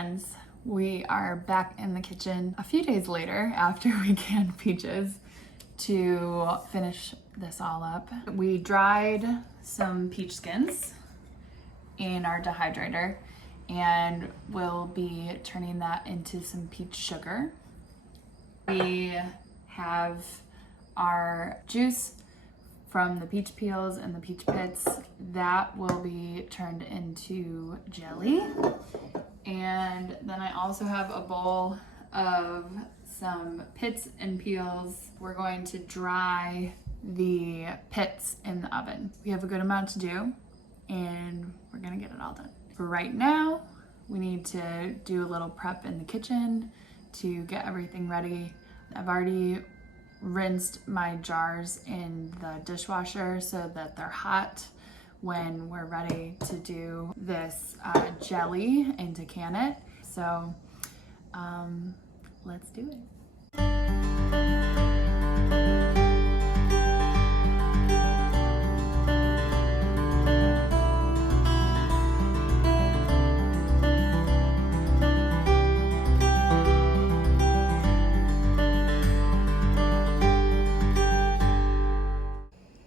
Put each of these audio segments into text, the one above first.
friends. We are back in the kitchen a few days later after we canned peaches to finish this all up. We dried some peach skins in our dehydrator and we'll be turning that into some peach sugar. We have our juice from the peach peels and the peach pits that will be turned into jelly. And then I also have a bowl of some pits and peels. We're going to dry the pits in the oven. We have a good amount to do and we're gonna get it all done. For right now, we need to do a little prep in the kitchen to get everything ready. I've already rinsed my jars in the dishwasher so that they're hot when we're ready to do this jelly and to can it. So let's do it.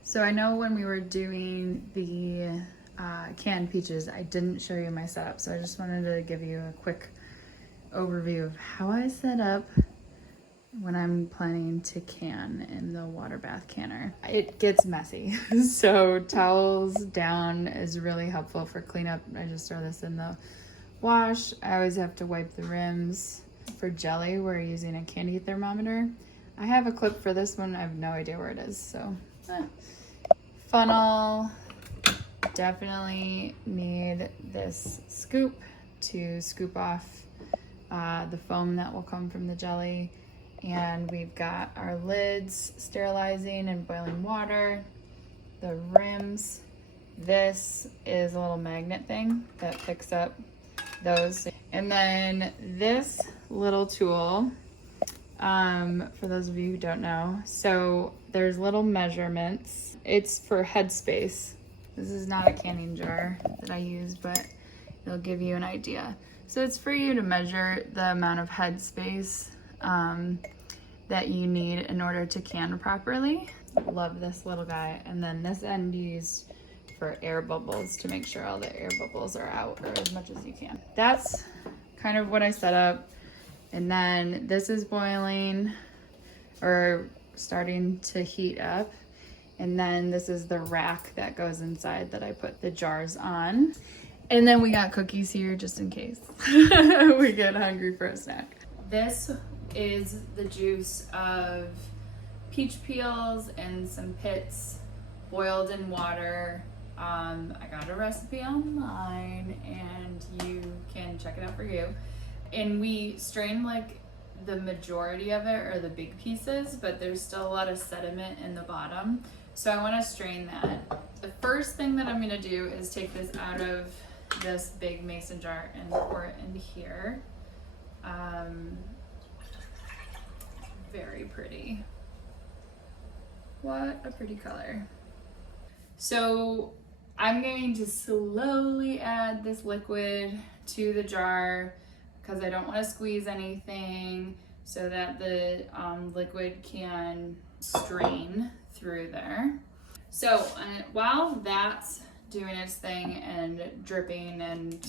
So I know when we were doing the canned peaches, I didn't show you my setup. So I just wanted to give you a quick overview of how I set up when I'm planning to can in the water bath canner. It gets messy, so towels down is really helpful for cleanup. I just throw this in the wash. I always have to wipe the rims. For jelly, we're using a candy thermometer. I have a clip for this one. I have no idea where it is, so. Funnel, definitely need this scoop to scoop off the foam that will come from the jelly. And we've got our lids sterilizing and boiling water, the rims. This is a little magnet thing that picks up those. And then this little tool, for those of you who don't know, so there's little measurements. It's for headspace. This is not a canning jar that I use, but it'll give you an idea. So it's for you to measure the amount of headspace that you need in order to can properly. Love this little guy. And then this end used for air bubbles to make sure all the air bubbles are out, or as much as you can. That's kind of what I set up. And then this is boiling or starting to heat up. And then this is the rack that goes inside that I put the jars on. And then we got cookies here just in case we get hungry for a snack. This is the juice of peach peels and some pits boiled in water. I got a recipe online and you can check it out for you. And we strain like the majority of it, or the big pieces, but there's still a lot of sediment in the bottom. So I want to strain that. The first thing that I'm going to do is take this out of this big mason jar and pour it into here. Very pretty. What a pretty color. So I'm going to slowly add this liquid to the jar because I don't want to squeeze anything, so that the liquid can strain through there. So while that's doing its thing and dripping and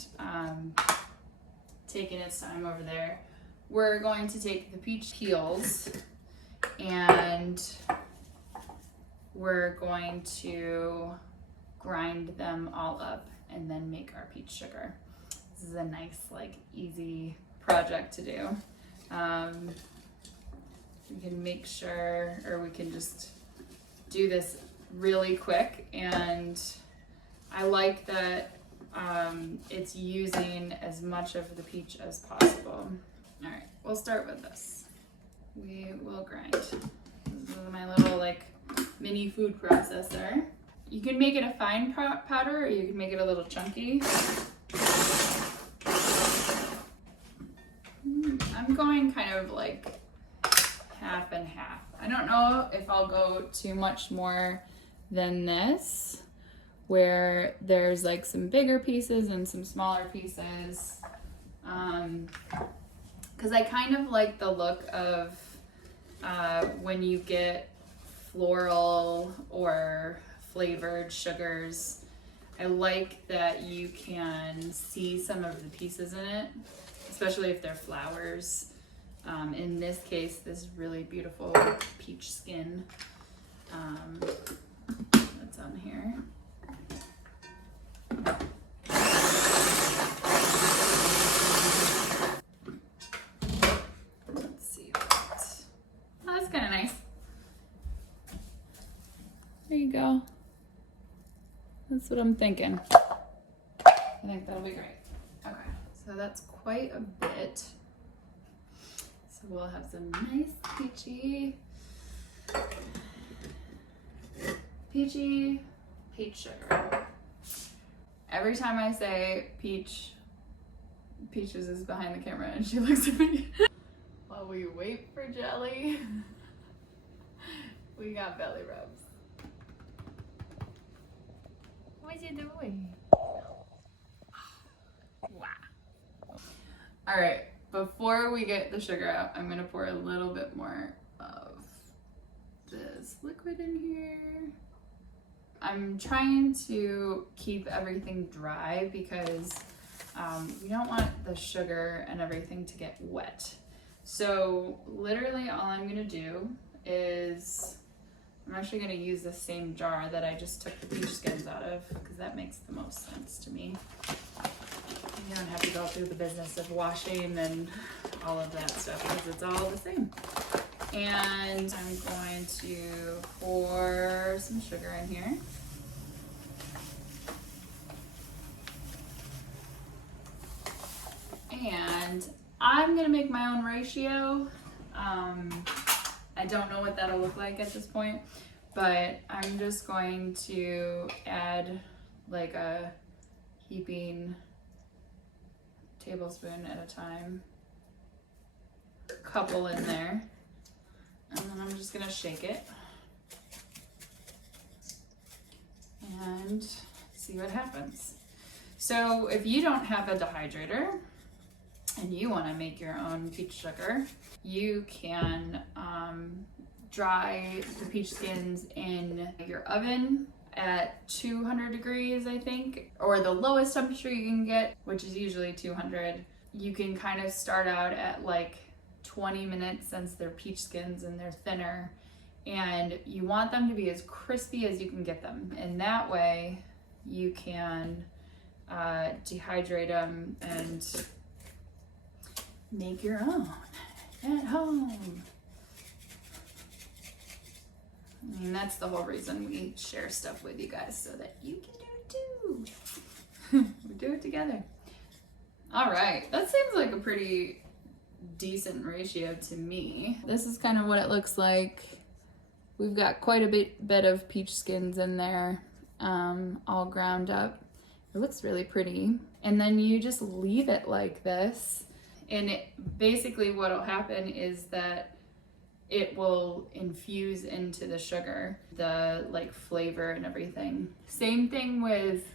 taking its time over there, we're going to take the peach peels and we're going to grind them all up and then make our peach sugar. This is a nice, like, easy project to do. We can make sure, or we can just do this really quick, and I like that it's using as much of the peach as possible. All right, we'll start with this. We will grind. This is my little like mini food processor. You can make it a fine powder, or you can make it a little chunky. I'm going kind of like half and half. I don't know if I'll go too much more than this, where there's like some bigger pieces and some smaller pieces. because I kind of like the look of when you get floral or flavored sugars. I like that you can see some of the pieces in it, especially if they're flowers. In this case, this really beautiful peach skin that's on here. Let's see. Oh, that's kind of nice. There you go. That's what I'm thinking. I think that'll be great. Okay, so that's quite a bit. So we'll have some nice peachy peach sugar. Every time I say peach, Peaches is behind the camera and she looks at me. While we wait for jelly, we got belly rubs. What you doing? Wow. All right, before we get the sugar out, I'm gonna pour a little bit more of this liquid in here. I'm trying to keep everything dry because we don't want the sugar and everything to get wet. So literally all I'm gonna do is, I'm actually gonna use the same jar that I just took the peach skins out of because that makes the most sense to me. You don't have to go through the business of washing and all of that stuff because it's all the same. And I'm going to pour some sugar in here. And I'm gonna make my own ratio. I don't know what that'll look like at this point, but I'm just going to add like a heaping tablespoon at a time, a couple in there, and then I'm just gonna shake it and see what happens. So if you don't have a dehydrator and you want to make your own peach sugar, you can dry the peach skins in your oven at 200 degrees, I think, or the lowest temperature you can get, which is usually 200. You can kind of start out at like 20 minutes since they're peach skins and they're thinner, and you want them to be as crispy as you can get them. And that way you can dehydrate them and make your own at home. I mean, that's the whole reason we share stuff with you guys, so that you can do it too. We do it together. All right, that seems like a pretty decent ratio to me. This is kind of what it looks like. We've got quite a bit of peach skins in there, all ground up. It looks really pretty. And then you just leave it like this. And basically what'll happen is that it will infuse into the sugar, the like flavor and everything. Same thing with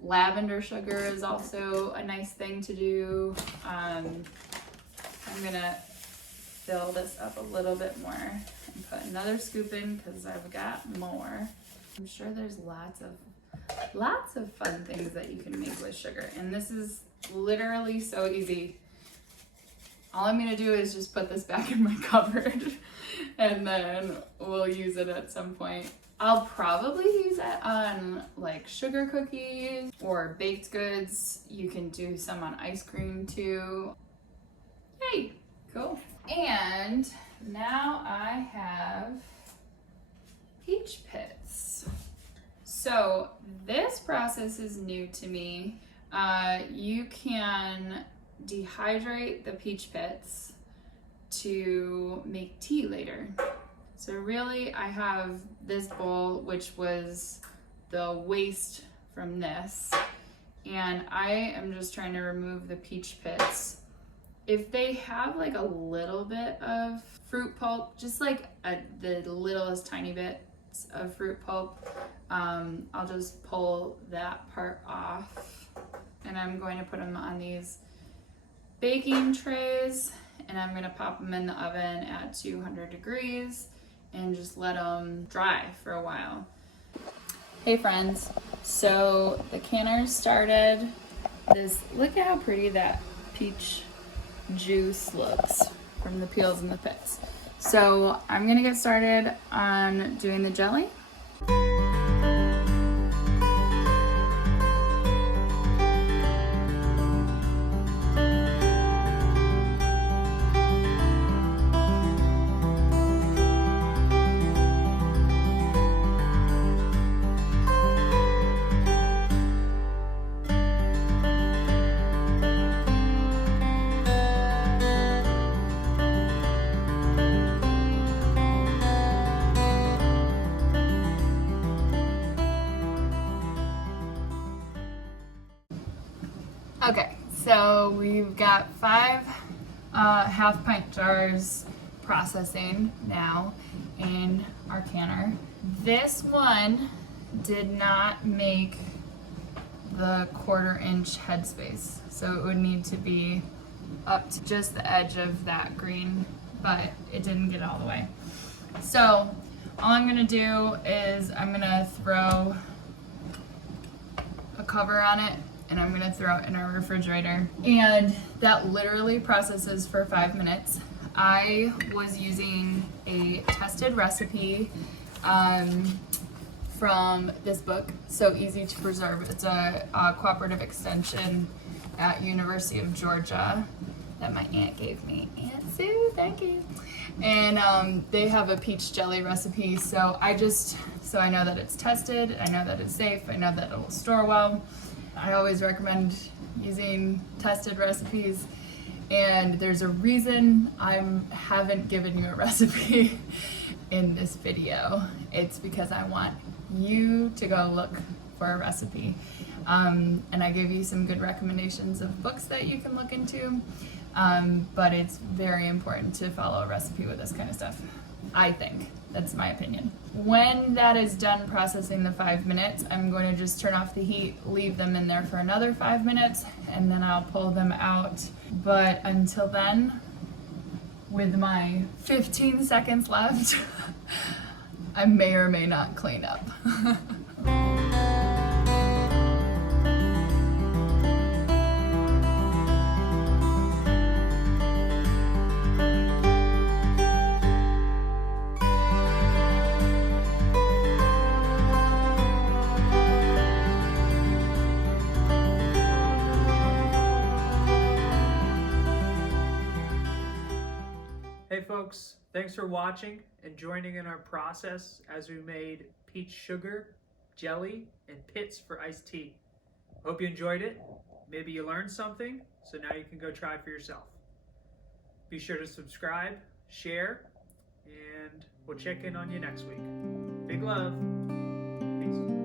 lavender sugar is also a nice thing to do. I'm gonna fill this up a little bit more and put another scoop in because I've got more. I'm sure there's lots of fun things that you can make with sugar, and this is literally so easy. All I'm gonna do is just put this back in my cupboard and then we'll use it at some point. I'll probably use it on like sugar cookies or baked goods. You can do some on ice cream too. Yay, cool. And now I have peach pits. So this process is new to me. You can dehydrate the peach pits to make tea later. So really I have this bowl, which was the waste from this, and I am just trying to remove the peach pits. If they have like a little bit of fruit pulp, just like the littlest tiny bits of fruit pulp, I'll just pull that part off, and I'm going to put them on these baking trays, and I'm gonna pop them in the oven at 200 degrees and just let them dry for a while. Hey friends, so the canner started this. Look at how pretty that peach juice looks from the peels and the pits. So I'm gonna get started on doing the jelly. Okay, so we've got 5 half-pint jars processing now in our canner. This one did not make the 1/4-inch headspace, so it would need to be up to just the edge of that green, but it didn't get all the way. So all I'm gonna do is I'm gonna throw a cover on it, and I'm gonna throw it in our refrigerator. And that literally processes for 5 minutes. I was using a tested recipe from this book, So Easy to Preserve. It's a cooperative extension at University of Georgia that my aunt gave me. Aunt Sue, thank you. And they have a peach jelly recipe, so I know that it's tested, I know that it's safe, I know that it will store well. I always recommend using tested recipes, and there's a reason I haven't given you a recipe in this video. It's because I want you to go look for a recipe. And I gave you some good recommendations of books that you can look into, but it's very important to follow a recipe with this kind of stuff, I think. That's my opinion. When that is done processing the 5 minutes, I'm going to just turn off the heat, leave them in there for another 5 minutes, and then I'll pull them out. But until then, with my 15 seconds left, I may or may not clean up. Hey folks, thanks for watching and joining in our process as we made peach sugar, jelly, and pits for iced tea. Hope you enjoyed it. Maybe you learned something, so now you can go try it for yourself. Be sure to subscribe, share, and we'll check in on you next week. Big love. Peace.